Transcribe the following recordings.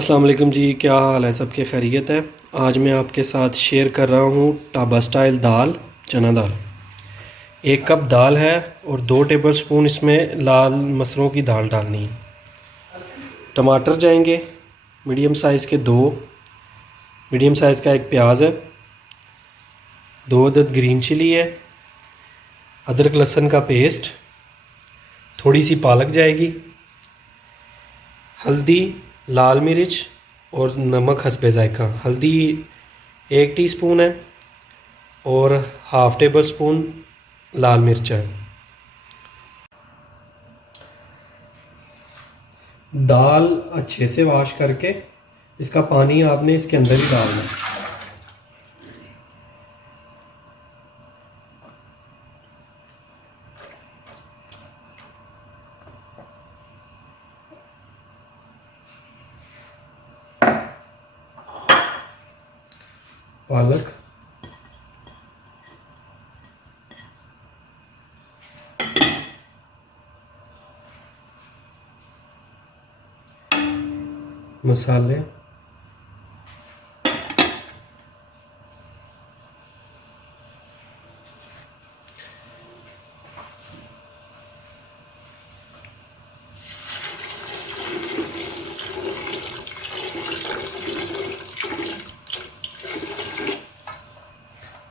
अस्सलाम वालेकुम जी, क्या हाल है? सबके खैरियत है। आज मैं आपके साथ शेयर कर रहा हूँ टाबा स्टाइल दाल, चना दाल। एक कप दाल है और दो टेबल स्पून इसमें लाल मसरों की दाल डालनी है। टमाटर जाएँगे मीडियम साइज़ के दो। मीडियम साइज़ का एक प्याज है। दो अदद ग्रीन चिली है। अदरक लहसुन का पेस्ट थोड़ी सी पालक जाएगी। हल्दी लाल मिर्च और नमक हसबे जायका। हल्दी एक टीस्पून है और हाफ़ टेबल स्पून लाल मिर्च है। दाल अच्छे से वाश करके इसका पानी आपने इसके अंदर ही डालना है। पालक मसाले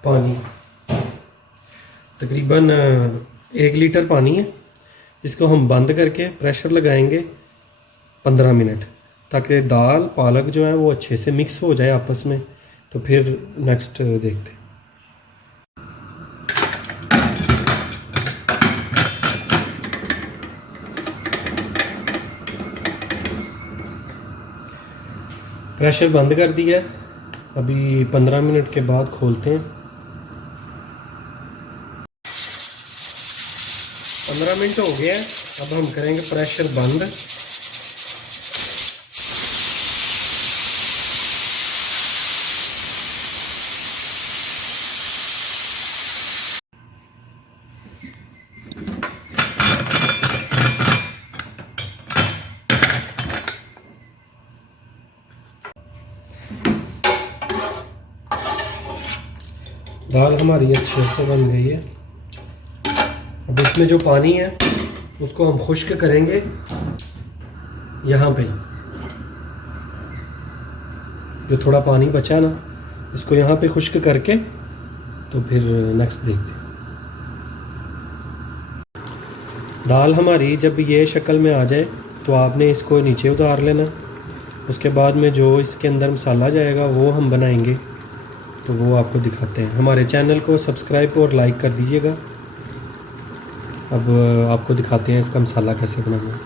पानी। तकरीबन एक लीटर पानी है। इसको हम बंद करके प्रेशर लगाएँगे पंद्रह मिनट, ताकि दाल, पालक जो है वो अच्छे से मिक्स हो जाए आपस में। तो फिर नेक्स्ट देखते प्रेशर बंद कर दिया अभी पंद्रह मिनट के बाद खोलते हैं। पंद्रह मिनट हो गया अब हम करेंगे प्रेशर बंद। दाल हमारी अच्छे से बन गई है। इसमें जो पानी है, उसको हम खुश्क करेंगे यहाँ पे। जो थोड़ा पानी बचा ना, इसको यहाँ पे खुश्क करके तो फिर नेक्स्ट देखते दाल हमारी जब ये शक्ल में आ जाए तो आपने इसको नीचे उतार लेना। उसके बाद में जो इसके अंदर मसाला जाएगा, वो हम बनाएँगे। तो वो आपको दिखाते हैं। हमारे चैनल को सब्सक्राइब और लाइक कर दीजिएगा। अब आपको दिखाते हैं इसका मसाला कैसे बनाना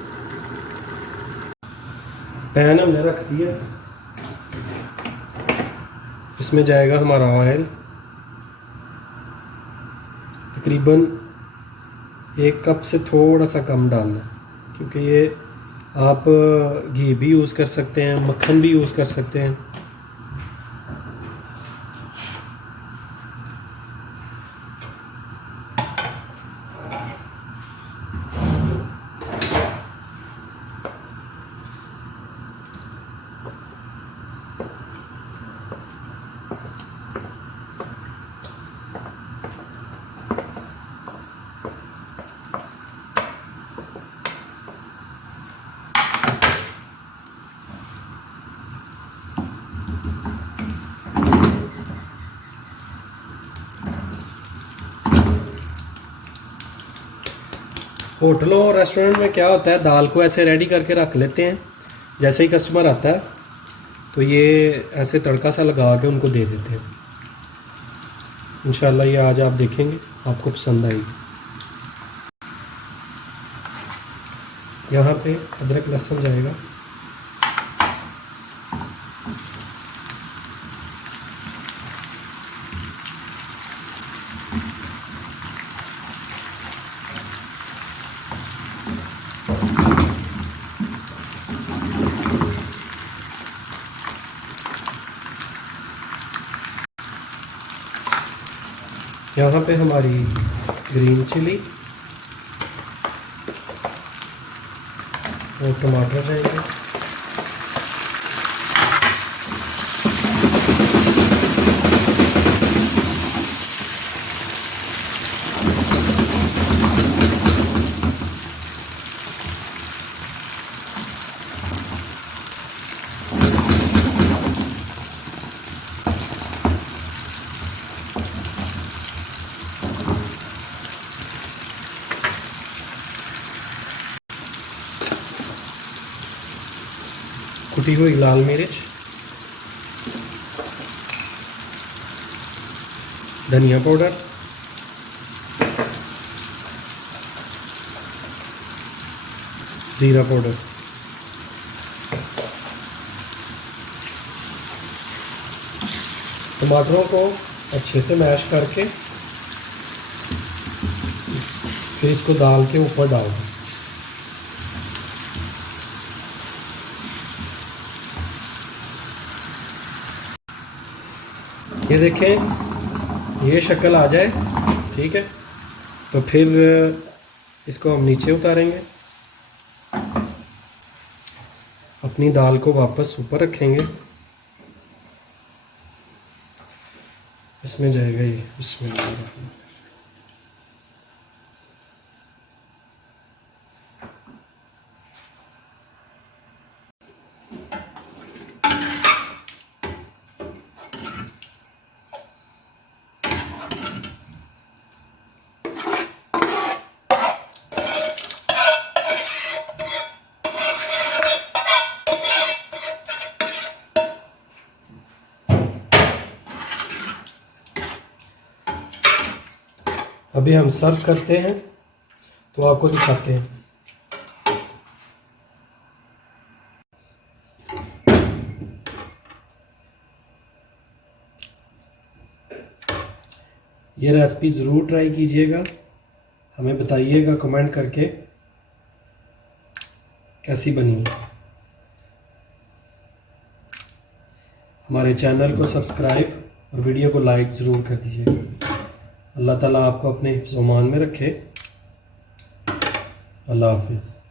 पैन हमने रख दिया। इसमें जाएगा हमारा ऑयल। तकरीबन एक कप से थोड़ा सा कम डालना, क्योंकि ये आप घी भी यूज़ कर सकते हैं, मक्खन भी यूज़ कर सकते हैं। होटलों और रेस्टोरेंट में क्या होता है, दाल को ऐसे रेडी करके रख लेते हैं, जैसे ही कस्टमर आता है तो ये ऐसे तड़का सा लगा के उनको दे देते हैं। इंशाल्लाह ये आज आप देखेंगे, आपको पसंद आएगी। यहाँ पे अदरक लहसुन जाएगा। यहाँ पे हमारी ग्रीन चिली और टमाटर जाएँगे कुटी हुई लाल मिर्च, धनिया पाउडर, ज़ीरा पाउडर। टमाटरों को अच्छे से मैश करके फिर इसको दाल के ऊपर डाल दें। ये देखें, ये शक्ल आ जाए, ठीक है? तो फिर इसको हम नीचे उतारेंगे। अपनी दाल को वापस ऊपर रखेंगे। इसमें जाएगा ये, इसमें अभी हम सर्व करते हैं तो आपको दिखाते हैं। ये रेसिपी ज़रूर ट्राई कीजिएगा। हमें बताइएगा कमेंट करके कैसी बनी। हमारे चैनल को सब्सक्राइब और वीडियो को लाइक ज़रूर कर दीजिएगा। अल्लाह ताला आपको अपने हिफ्ज़ में रखे। अल्लाह हाफिज़।